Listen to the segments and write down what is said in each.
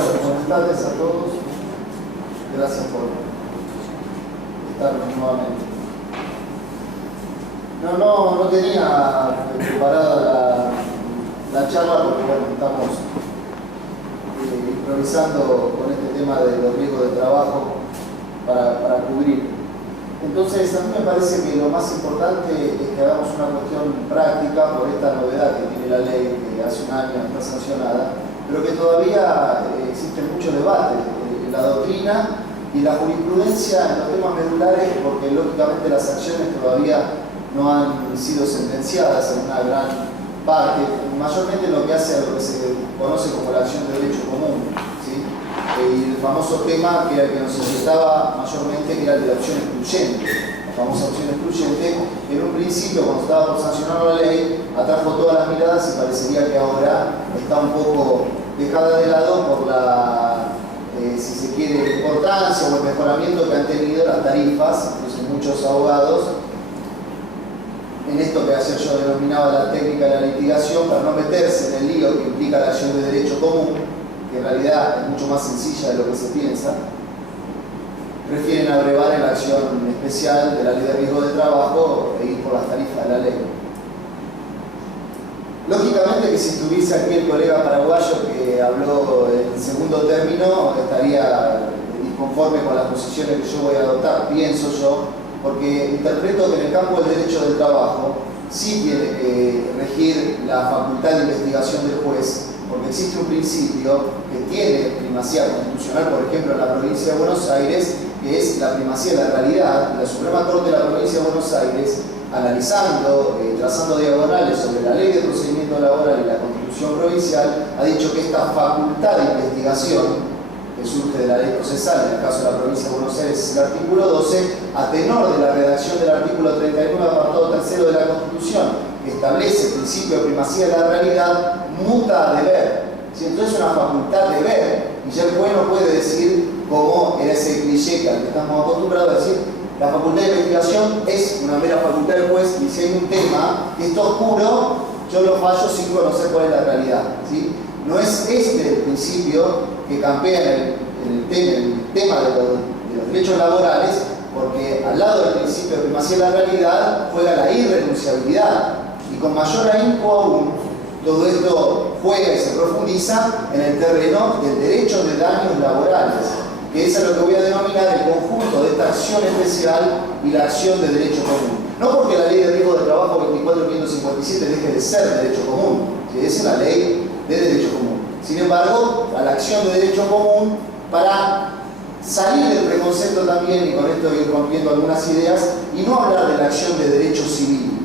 Buenas tardes a todos. Gracias por estar nuevamente. No tenía preparada la charla porque bueno, estamos improvisando con este tema de los riesgos de trabajo para cubrir. Entonces, a mí me parece que lo más importante es que hagamos una cuestión práctica por esta novedad que tiene la ley, que hace un año está sancionada, pero que todavía existe mucho debate en la doctrina y la jurisprudencia en los temas medulares, porque lógicamente las acciones todavía no han sido sentenciadas en una gran parte, mayormente lo que hace a lo que se conoce como la acción de derecho común, ¿sí? Y el famoso tema que era el que nos inquietaba mayormente, que era el de la opción excluyente. La famosa opción excluyente, que en un principio, cuando estaba por sancionar la ley, atrajo todas las miradas y parecería que ahora está un poco dejada de lado por la, si se quiere, importancia o el mejoramiento que han tenido las tarifas. Entonces muchos abogados, en esto que ayer yo denominaba la técnica de la litigación, para no meterse en el lío que implica la acción de derecho común, que en realidad es mucho más sencilla de lo que se piensa, prefieren abrevar en la acción especial de la ley de riesgo de trabajo e ir por las tarifas de la ley. Lógicamente que si estuviese aquí el colega paraguayo que habló en segundo término, estaría disconforme con las posiciones que yo voy a adoptar, pienso yo, porque interpreto que en el campo del derecho del trabajo sí tiene que regir la facultad de investigación del juez, porque existe un principio que tiene primacía constitucional, por ejemplo, en la provincia de Buenos Aires, que es la primacía de la realidad. La Suprema Corte de la provincia de Buenos Aires, analizando, trazando diagonales sobre la ley de procedimiento laboral y la Constitución provincial, ha dicho que esta facultad de investigación, que surge de la ley procesal, en el caso de la provincia de Buenos Aires es el artículo 12, a tenor de la redacción del artículo 39, apartado 3 de la Constitución, que establece el principio de primacía de la realidad, muta a deber. ¿Sí? Entonces es una facultad de ver, y ya el juez no puede decir, como era ese cliché al que estamos acostumbrados a decir, la facultad de investigación es una mera facultad del juez, y si hay un tema que está oscuro, yo lo fallo sin conocer cuál es la realidad. ¿Sí? No es este el principio que campea en el tema de los derechos laborales, porque al lado del principio de primacía de la realidad juega la irrenunciabilidad, y con mayor ahínco aún todo esto juega y se profundiza en el terreno del derecho de daños laborales, que es a lo que voy a denominar el conjunto de esta acción especial y la acción de derecho común. No porque la ley de riesgo de trabajo 24.557 deje de ser derecho común, que es una ley de derecho común. Sin embargo, a la acción de derecho común, para salir del preconcepto también, y con esto ir rompiendo algunas ideas, y no hablar de la acción de derecho civil.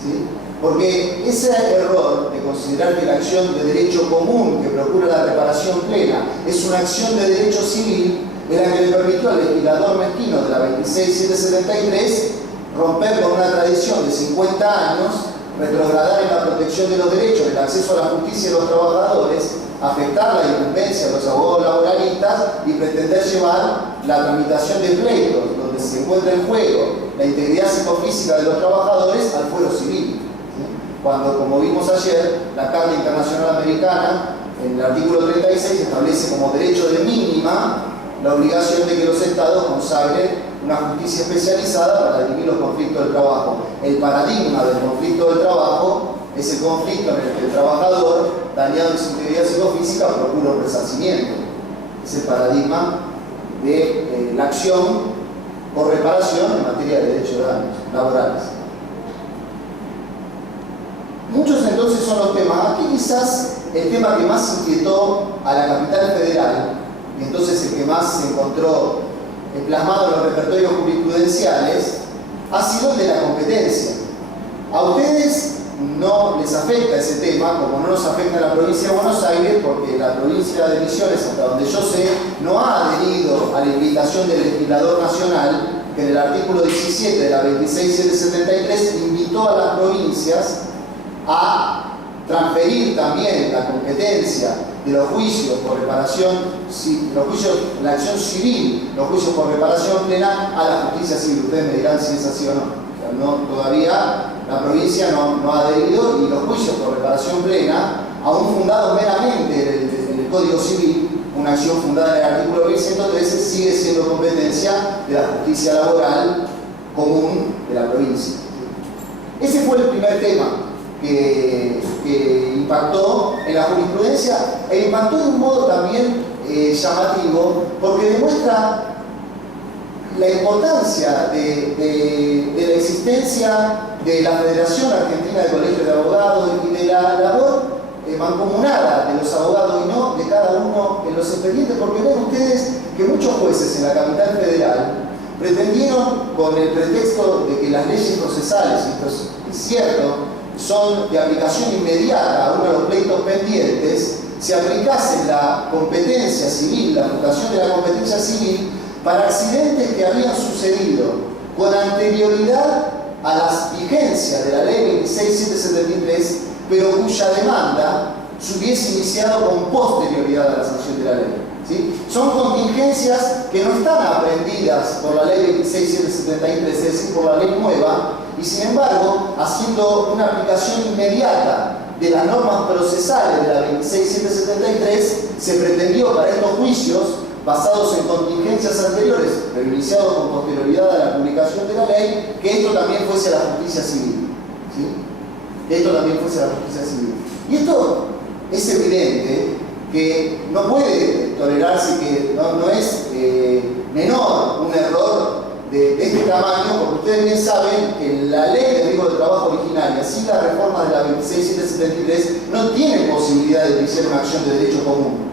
¿Sí? Porque ese error de considerar que la acción de derecho común que procura la reparación plena es una acción de derecho civil, es la que le permitió al legislador mezquino de la 26773 romper con una tradición de 50 años, retrogradar en la protección de los derechos, el acceso a la justicia de los trabajadores, afectar la incumbencia de los abogados laboralistas y pretender llevar la tramitación de pleitos, donde se encuentra en juego la integridad psicofísica de los trabajadores, al fuero civil. Cuando, como vimos ayer, la Carta Internacional Americana, en el artículo 36, establece como derecho de mínima la obligación de que los estados consagren una justicia especializada para dirimir los conflictos del trabajo. El paradigma del conflicto del trabajo es el conflicto en el que el trabajador, dañado en su integridad psicofísica, procura un resarcimiento. Es el paradigma de la acción por reparación en materia de derechos de daños laborales. Muchos entonces son los temas. Aquí quizás el tema que más inquietó a la capital federal, y entonces el que más se encontró plasmado en los repertorios jurisprudenciales, ha sido el de la competencia. A ustedes no les afecta ese tema, como no nos afecta a la provincia de Buenos Aires, porque la provincia de Misiones, hasta donde yo sé, no ha adherido a la invitación del legislador nacional, que en el artículo 17 de la 26773 invitó a las provincias a transferir también la competencia de los juicios por reparación, los juicios, la acción civil, los juicios por reparación plena a la justicia civil. Ustedes me dirán si es así o no. O sea, todavía la provincia no ha adherido, y los juicios por reparación plena, aún fundados meramente en el Código Civil, una acción fundada en el artículo 1113 sigue siendo competencia de la justicia laboral común de la provincia. Ese fue el primer tema que impactó en la jurisprudencia e impactó de un modo también llamativo, porque demuestra la importancia de la existencia de la Federación Argentina de Colegios de Abogados y de la labor mancomunada de los abogados y no de cada uno en los expedientes, porque ven ustedes que muchos jueces en la capital federal pretendieron, con el pretexto de que las leyes procesales, y esto es cierto, son de aplicación inmediata a uno de los pleitos pendientes, se aplicase la competencia civil, la aplicación de la competencia civil para accidentes que habían sucedido con anterioridad a las vigencias de la ley 26773, pero cuya demanda se hubiese iniciado con posterioridad a la sanción de la ley. ¿Sí? Son contingencias que no están aprendidas por la ley 26773, es decir, por la ley nueva, y sin embargo, haciendo una aplicación inmediata de las normas procesales de la 26773, se pretendió para estos juicios, basados en contingencias anteriores, pero iniciados con posterioridad a la publicación de la ley, que esto también fuese a la justicia civil. ¿Sí? Que esto también fuese a la justicia civil. Y esto es evidente que no puede tolerarse, que no es menor un error de este tamaño, porque ustedes bien saben que la ley de riesgo de trabajo originaria, sin la reforma de la 26773, no tiene posibilidad de iniciar una acción de derecho común.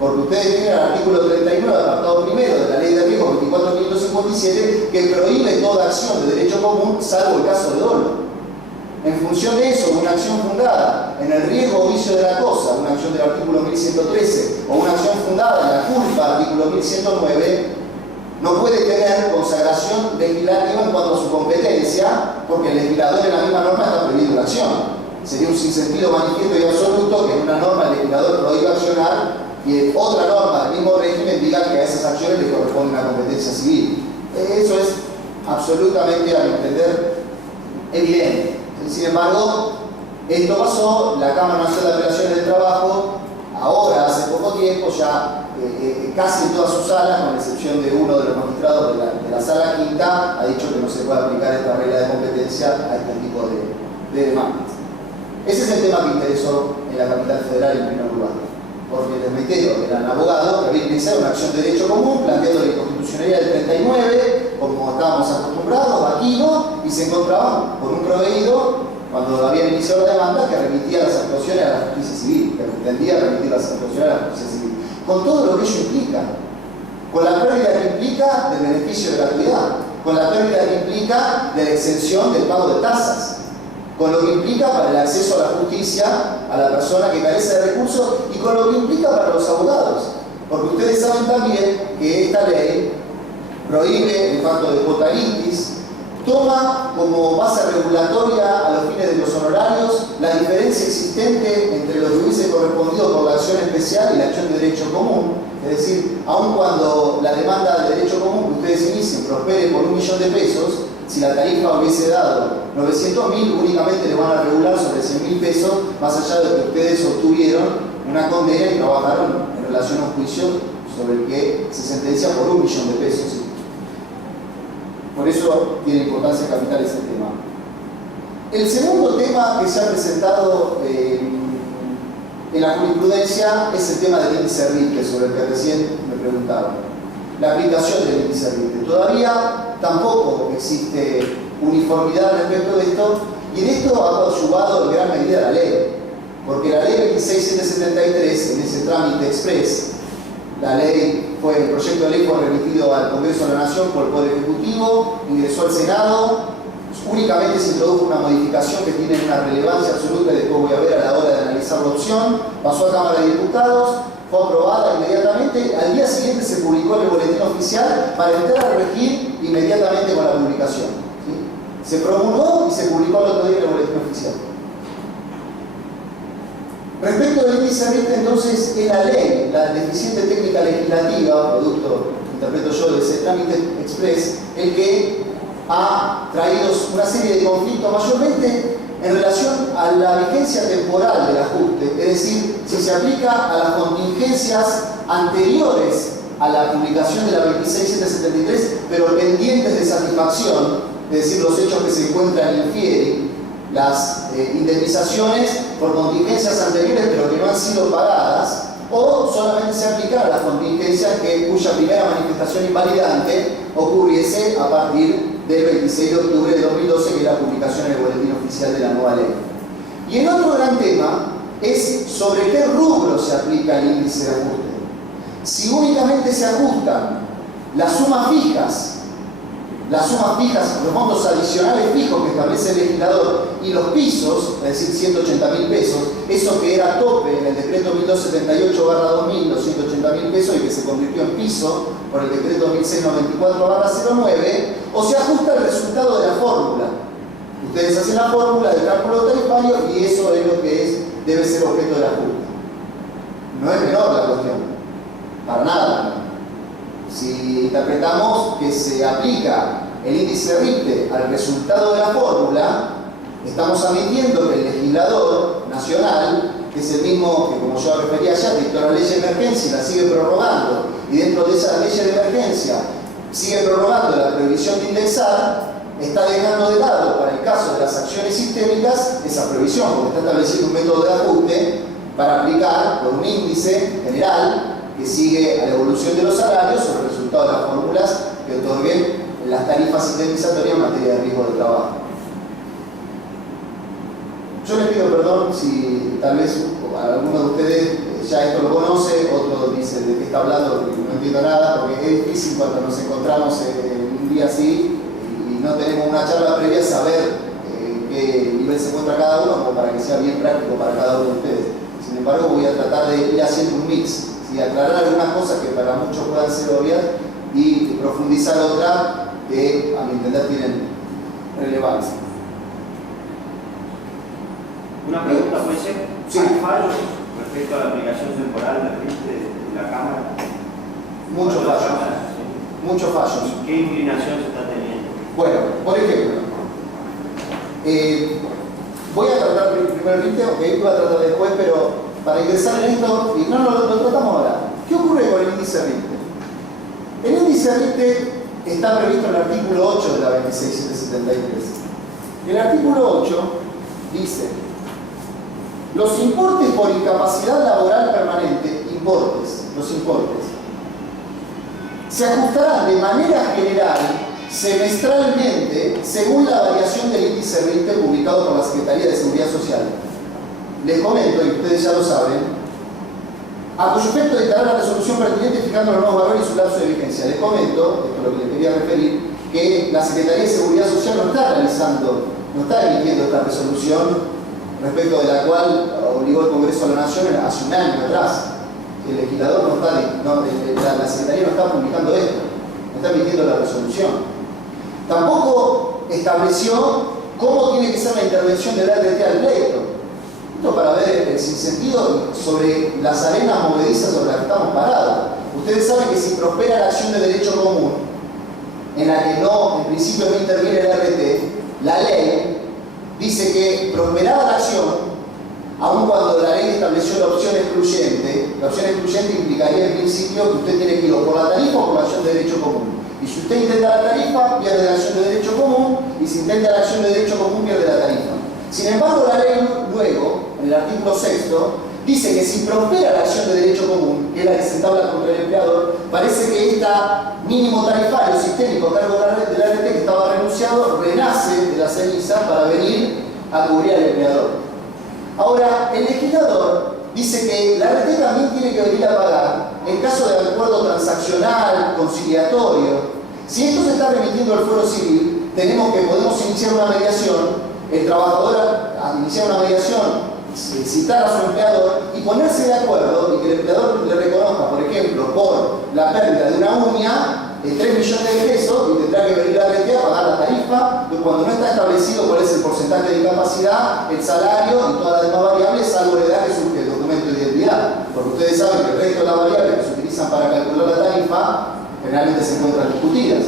Porque ustedes tienen el artículo 39, apartado primero de la ley de riesgo 24557, que prohíbe toda acción de derecho común, salvo el caso de dolo. En función de eso, una acción fundada en el riesgo o vicio de la cosa, una acción del artículo 1113, o una acción fundada en la culpa, artículo 1109, no puede tener consagración legislativa en cuanto a su competencia, porque el legislador en la misma norma está prohibiendo la acción. Sería un sinsentido manifiesto y absoluto que en una norma el legislador prohíba accionar y en otra norma del mismo régimen diga que a esas acciones le corresponde una competencia civil. Eso es absolutamente, a mi entender, evidente. Sin embargo, esto pasó, la Cámara Nacional de Apelaciones del Trabajo, ahora, hace poco tiempo, ya casi en todas sus salas, con excepción de uno de los magistrados de la sala quinta, ha dicho que no se puede aplicar esta regla de competencia a este tipo de demandas. Ese es el tema que interesó en la capital federal en primer lugar, porque les reitero, eran abogados que habían iniciado una acción de derecho común planteando la inconstitucionalidad del 39, como estábamos acostumbrados, vaquino, y se encontraban con un proveído cuando habían iniciado la demanda que remitía las actuaciones a la justicia civil, que pretendía remitir las actuaciones a la justicia civil, con todo lo que ello implica, con la pérdida que implica del beneficio de gratuidad, con la pérdida que implica de la exención del pago de tasas, con lo que implica para el acceso a la justicia a la persona que carece de recursos y con lo que implica para los abogados. Porque ustedes saben también que esta ley prohíbe el pacto de quota litis, toma como base regulatoria a los fines de los honorarios la diferencia existente entre lo que hubiese correspondido por la acción especial y la acción de derecho común. Es decir, aun cuando la demanda de derecho común que ustedes inicien prospere por 1 millón de pesos, si la tarifa hubiese dado 900.000, únicamente le van a regular sobre 100.000 pesos, más allá de que ustedes obtuvieron una condena y trabajaron en relación a un juicio sobre el que se sentencia por 1 millón de pesos. Por eso tiene importancia capital ese tema. El segundo tema que se ha presentado en la jurisprudencia es el tema del índice RITE, sobre el que recién me preguntaban. La aplicación del índice RITE. Todavía tampoco existe uniformidad respecto de esto, y en esto ha coadyuvado en gran medida la ley, porque la ley 26773, en ese trámite express, el proyecto de ley fue remitido al Congreso de la Nación por el Poder Ejecutivo, ingresó al Senado, únicamente se introdujo una modificación que tiene una relevancia absoluta y después voy a ver a la hora de analizar la opción, pasó a Cámara de Diputados, fue aprobada inmediatamente, al día siguiente se publicó en el boletín oficial para entrar a regir inmediatamente con la publicación. ¿Sí? Se promulgó y se publicó el otro día en el boletín oficial. Respecto del índice RITE, entonces, es la ley, la deficiente técnica legislativa, producto, interpreto yo, de ese trámite express, el que ha traído una serie de conflictos, mayormente en relación a la vigencia temporal del ajuste, es decir, si se aplica a las contingencias anteriores a la publicación de la 26773, pero pendientes de satisfacción, es decir, los hechos que se encuentran in fieri, las indemnizaciones por contingencias anteriores pero que no han sido pagadas, o solamente se aplica a las contingencias cuya primera manifestación invalidante ocurriese a partir del 26 de octubre de 2012, que es la publicación en el Boletín Oficial de la nueva ley. Y el otro gran tema es sobre qué rubro se aplica el índice de ajuste. Si únicamente se ajustan las sumas fijas, los montos adicionales fijos que establece el legislador y los pisos, es decir, 180.000 pesos, eso que era tope en el decreto 1278/2000, los 180.000 pesos, y que se convirtió en piso por el decreto 1694/09, o se ajusta el resultado de la fórmula. Ustedes hacen la fórmula del cálculo tarifario y eso es lo que debe ser objeto del ajuste. No es menor la cuestión, para nada. Si interpretamos que se aplica el índice RIPTE al resultado de la fórmula, estamos admitiendo que el legislador nacional, que es el mismo que, como yo refería ya, dictó la ley de emergencia y la sigue prorrogando, y dentro de esa ley de emergencia sigue prorrogando la prohibición de indexar, está dejando de lado, para el caso de las acciones sistémicas, esa prohibición, porque está estableciendo un método de ajuste para aplicar por un índice general que sigue a la evolución de los salarios sobre el resultado de las fórmulas que otorguen las tarifas indemnizatorias en materia de riesgo de trabajo. Yo les pido perdón si tal vez alguno de ustedes ya esto lo conoce, otro dice de qué está hablando, porque no entiendo nada, porque es difícil cuando nos encontramos en un día así y no tenemos una charla previa saber qué nivel se encuentra cada uno, como para que sea bien práctico para cada uno de ustedes. Sin embargo, voy a tratar de ir haciendo un mix, y aclarar algunas cosas que para muchos puedan ser obvias y profundizar otras que, a mi entender, tienen relevancia. Una pregunta puede ser, sí. ¿Hay fallos respecto a la aplicación temporal del RIPTE de la Cámara? Muchos fallos. Muchos fallos. ¿Y qué inclinación se está teniendo? Bueno, por ejemplo, voy a tratar primero el RIPTE, ok, voy a tratar después, pero para ingresar en esto, y no lo tratamos ahora. ¿Qué ocurre con el índice RIPTE? El índice RIPTE está previsto en el artículo 8 de la 26773. El artículo 8 dice: los importes por incapacidad laboral permanente, los importes, se ajustarán de manera general semestralmente según la variación del índice RIPTE publicado por la Secretaría de Seguridad Social. Les comento, y ustedes ya lo saben, a cuyo efecto dictará la resolución pertinente fijando los nuevos valores y su lapso de vigencia. Les comento, esto es lo que les quería referir, que la Secretaría de Seguridad Social no está emitiendo esta resolución respecto de la cual obligó el Congreso a la Nación hace un año atrás. El legislador la Secretaría no está publicando esto, no está emitiendo la resolución. Tampoco estableció cómo tiene que ser la intervención del RT al pleito. Esto para ver el sinsentido sobre las arenas movedizas sobre las que estamos parados. Ustedes saben que si prospera la acción de derecho común, en la que en principio no interviene el RT, la ley dice que prosperada la acción, aun cuando la ley estableció la opción excluyente implicaría en principio que usted tiene que ir o por la tarifa o por la acción de derecho común. Y si usted intenta la tarifa, pierde la acción de derecho común, y si intenta la acción de derecho común, pierde la tarifa. Sin embargo, la ley luego, en el artículo 6º, dice que si prospera la acción de derecho común, que es la que se entabla contra el empleador, parece que este mínimo tarifario sistémico a cargo del ART que estaba renunciado renace de la ceniza para venir a cubrir al empleador. Ahora, el legislador dice que la ART también tiene que venir a pagar en caso de acuerdo transaccional, conciliatorio. Si esto se está remitiendo al fuero civil, podemos iniciar una mediación, el trabajador iniciar una mediación, citar a su empleador y ponerse de acuerdo y que el empleador le reconozca, por ejemplo, por la pérdida de una uña, 3 millones de pesos, y tendrá que venir a la RT a pagar la tarifa, cuando no está establecido cuál es el porcentaje de incapacidad, el salario y todas las demás variables, salvo la edad que surge el documento de identidad. Porque ustedes saben que el resto de las variables que se utilizan para calcular la tarifa generalmente se encuentran discutidas.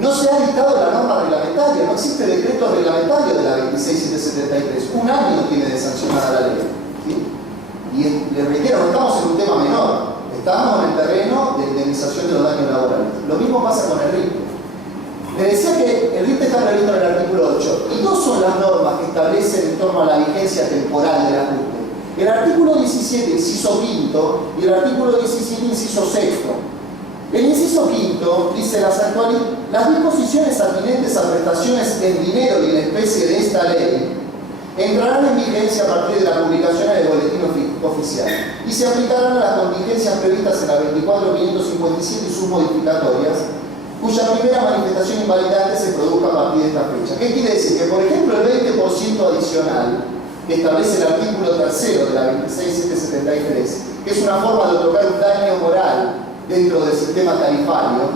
no se ha dictado la norma reglamentaria, no existe decreto reglamentario de la 26773. Un año tiene de sancionada la ley. ¿Sí? Y les reitero, no estamos en un tema menor, estamos en el terreno de indemnización de los daños laborales. Lo mismo pasa con el RIT. Les decía que el RIT está previsto en el artículo 8, y dos son las normas que establecen en torno a la vigencia temporal del ajuste. El artículo 17, inciso quinto, y el artículo 17, inciso sexto. El inciso quinto dice: las disposiciones atinentes a prestaciones en dinero y en especie de esta ley entrarán en vigencia a partir de la publicación en el boletín oficial y se aplicarán a las contingencias previstas en la 24.557 y sus modificatorias, cuya primera manifestación invalidante se produzca a partir de esta fecha. ¿Qué quiere decir? Que, por ejemplo, el 20% adicional que establece el artículo 3 de la 26773, que es una forma de otorgar un daño moral dentro del sistema tarifario,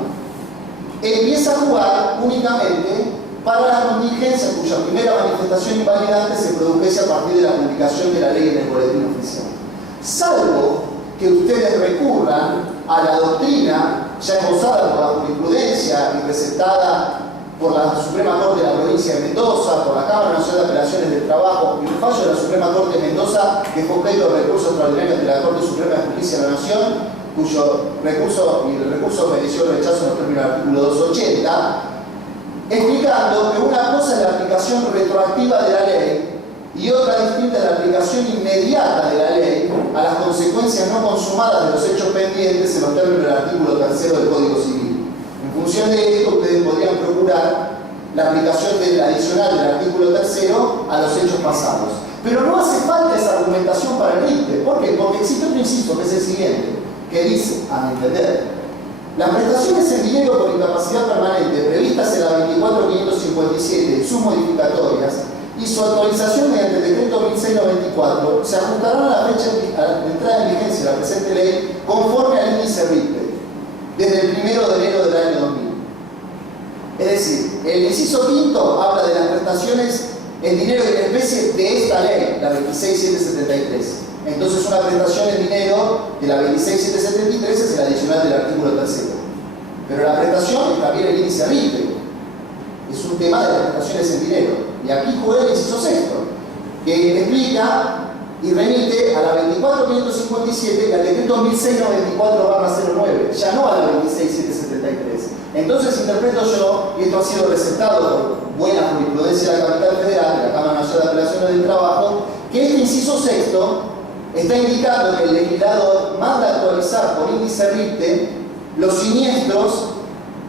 empieza a jugar únicamente para las contingencias cuya primera manifestación invalidante se produjese a partir de la publicación de la ley en el boletín oficial. Salvo que ustedes recurran a la doctrina ya esbozada por la jurisprudencia y recetada por la Suprema Corte de la provincia de Mendoza, por la Cámara Nacional de Apelaciones del Trabajo y el fallo de la Suprema Corte de Mendoza, que fue objeto de recursos extraordinarios de la Corte Suprema de Justicia de la Nación, cuyo recurso mereció el rechazo en los términos del artículo 280, explicando que una cosa es la aplicación retroactiva de la ley y otra distinta es la aplicación inmediata de la ley a las consecuencias no consumadas de los hechos pendientes en los términos del artículo 3 del Código Civil. En función de esto, ustedes podrían procurar la aplicación del adicional del artículo 3 a los hechos pasados. Pero no hace falta esa argumentación para el RIT. ¿Por qué? Porque existe otro inciso, que es el siguiente, que dice, a mi entender: las prestaciones en dinero por incapacidad permanente previstas en la 24.557 y sus modificatorias y su actualización mediante el decreto 1694 se ajustarán a la fecha de entrada en vigencia de la presente ley conforme al índice RIT desde el 1 de enero del año 2000. Es decir, el inciso quinto habla de las prestaciones en dinero y en especie de esta ley, la 26773. Entonces, una prestación en dinero de la 26773 es el adicional del artículo 3. Pero la prestación es también el índice RIT. Es un tema de las prestaciones en dinero. Y aquí juega el inciso sexto, que explica y remite a la 24.557 y al decreto 1694/09, ya no a la 26773. Entonces interpreto yo, y esto ha sido recetado por buena jurisprudencia de la Capital Federal, de la Cámara Nacional de Apelaciones del Trabajo, que este inciso sexto está indicando que el legislador manda actualizar por índice RIT los siniestros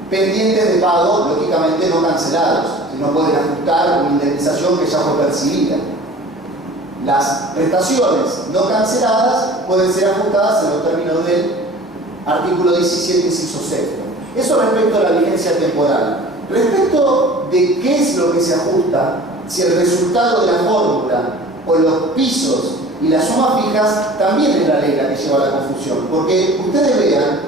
pendientes de pago, lógicamente no cancelados, que no pueden ajustar una indemnización que ya fue percibida. Las prestaciones no canceladas pueden ser ajustadas en los términos del artículo 17, inciso sexto. Eso respecto a la vigencia temporal. Respecto de qué es lo que se ajusta, si el resultado de la fórmula o los pisos y las sumas fijas, también es la ley la que lleva a la confusión. Porque ustedes vean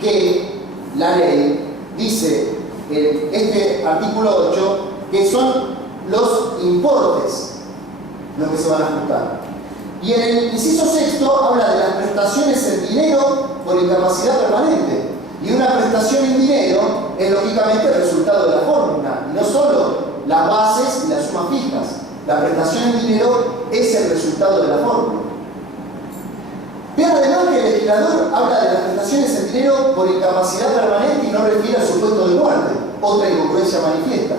que la ley dice en este artículo 8 que son los importes los que se van a ajustar. Y en el inciso sexto habla de las prestaciones en dinero por incapacidad permanente. Y una prestación en dinero es lógicamente el resultado de la fórmula, y no solo las bases y las sumas fijas. La prestación en dinero es el resultado de la fórmula. Vean además que el legislador habla de las prestaciones en dinero por incapacidad permanente y no refiere al supuesto de muerte, otra incongruencia manifiesta.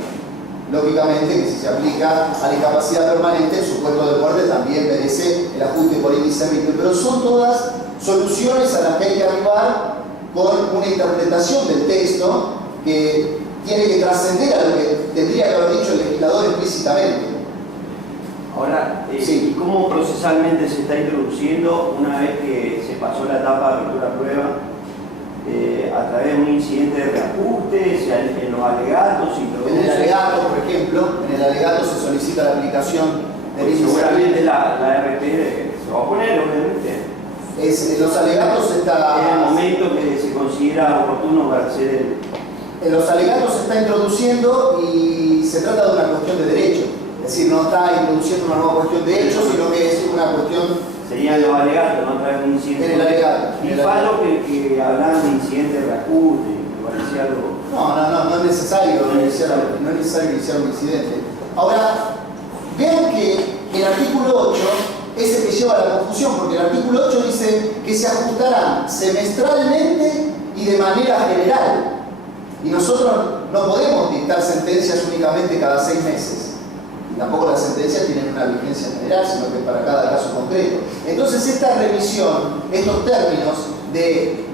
Lógicamente que si se aplica a la incapacidad permanente, el supuesto de muerte también merece el ajuste por índice RIT, pero son todas soluciones a las que hay que arribar con una interpretación del texto que tiene que trascender a lo que tendría que haber dicho el legislador explícitamente. Ahora, sí. ¿y cómo procesalmente se está introduciendo una vez que se pasó la etapa de apertura a prueba? A través de un incidente de reajuste, en los alegatos, en el alegato, por ejemplo, en el alegato se solicita la aplicación del índice. Seguramente la RP se va a poner, obviamente. En los alegatos está... En el momento que se considera oportuno para hacer el... En los alegatos se está introduciendo y se trata de una cuestión de derecho. Es decir, no está introduciendo una nueva cuestión de hecho, sino que es una cuestión... Serían los alegatos, no traen un incidente. En el alegato. Y fallo que hablan de incidente de reajuste. parecía algo... No es necesario iniciar un incidente. Ahora, vean que el artículo 8 es el que lleva a la confusión, porque el artículo 8 dice que se ajustarán semestralmente y de manera general. Y nosotros no podemos dictar sentencias únicamente cada 6 meses. Y tampoco las sentencias tienen una vigencia general, sino que para cada caso concreto. Entonces esta revisión, estos términos de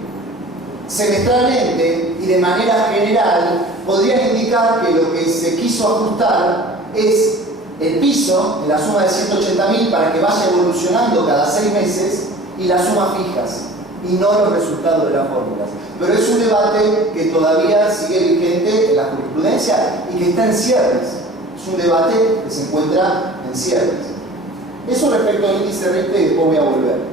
semestralmente y de manera general, podrían indicar que lo que se quiso ajustar es el piso de la suma de 180.000 para que vaya evolucionando cada 6 meses y las sumas fijas, y no los resultados de las fórmulas. Pero es un debate que todavía sigue vigente en la jurisprudencia y que está en cierres. Es un debate que se encuentra en cierres. Eso respecto al índice recta, y después voy a volver.